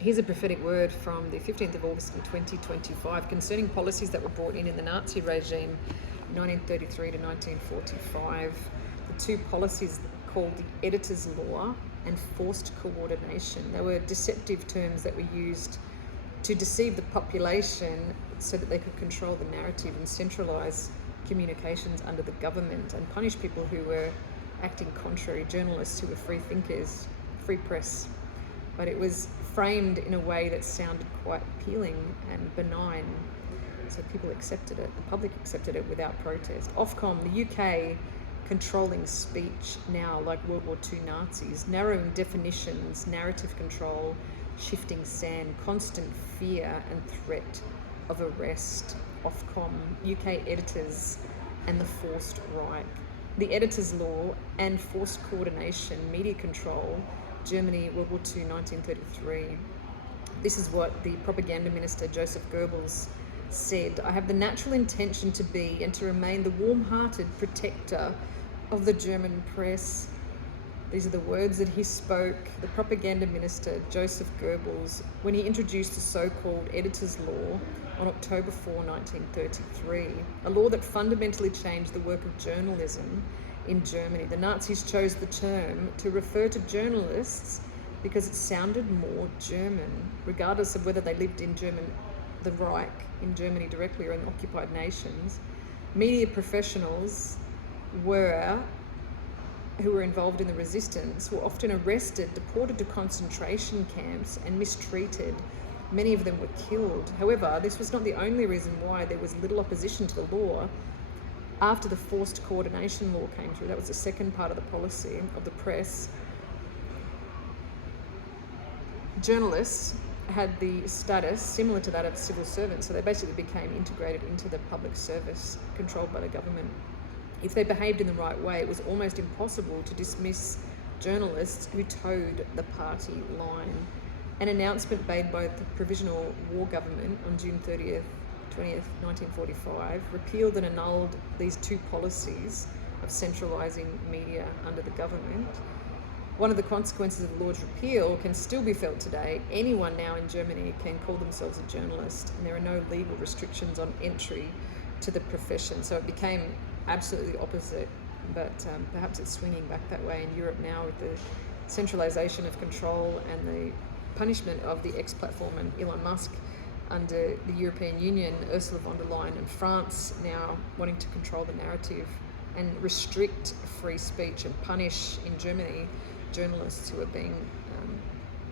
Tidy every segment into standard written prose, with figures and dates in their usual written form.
Here's a prophetic word from the 15th of August in 2025 concerning policies that were brought in the Nazi regime 1933 to 1945. The two policies called the editor's law and forced coordination. They were deceptive terms that were used to deceive the population so that they could control the narrative and centralise communications under the government and punish people who were acting contrary, journalists who were free thinkers, free press. But it was framed in a way that sounded quite appealing and benign, so people accepted it, the public accepted it without protest. Ofcom, the UK, controlling speech now like World War II Nazis, narrowing definitions, narrative control, shifting sand, constant fear and threat of arrest. Ofcom, UK editors and the forced Reich. The editor's law and forced coordination, media control, Germany, World War II, 1933. This is what the propaganda minister Joseph Goebbels said: "I have the natural intention to be and to remain the warm-hearted protector of the German press." These are the words that he spoke, the propaganda minister Joseph Goebbels, when he introduced the so-called editor's law on October 4, 1933, a law that fundamentally changed the work of journalism in Germany. The Nazis chose the term to refer to journalists because it sounded more German, regardless of whether they lived in the Reich, in Germany directly or in occupied nations. Media professionals who were involved in the resistance were often arrested, deported to concentration camps and mistreated. Many of them were killed. However, this was not the only reason why there was little opposition to the law. After the forced coordination law came through, that was the second part of the policy of the press, journalists had the status similar to that of civil servants, so they basically became integrated into the public service controlled by the government. If they behaved in the right way, it was almost impossible to dismiss journalists who towed the party line. An announcement made by the Provisional War Government on June 20th, 1945, repealed and annulled these two policies of centralising media under the government. One of the consequences of the law's repeal can still be felt today. Anyone now in Germany can call themselves a journalist, and there are no legal restrictions on entry to the profession. So it became absolutely opposite, but perhaps it's swinging back that way in Europe now with the centralisation of control and the punishment of the X-platform and Elon Musk under the European Union, Ursula von der Leyen, and France now wanting to control the narrative and restrict free speech and punish, in Germany, journalists who are being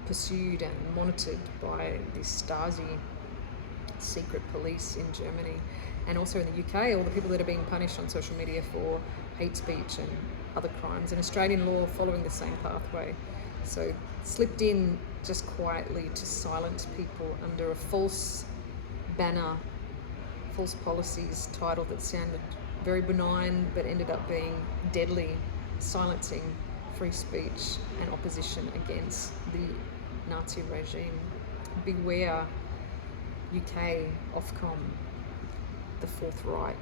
pursued and monitored by the Stasi secret police in Germany. And also in the UK, all the people that are being punished on social media for hate speech and other crimes, and Australian law following the same pathway. So slipped in just quietly to silence people under a false banner, false policies title that sounded very benign but ended up being deadly, silencing free speech and opposition against the Nazi regime. Beware, UK, Ofcom, the Fourth Reich.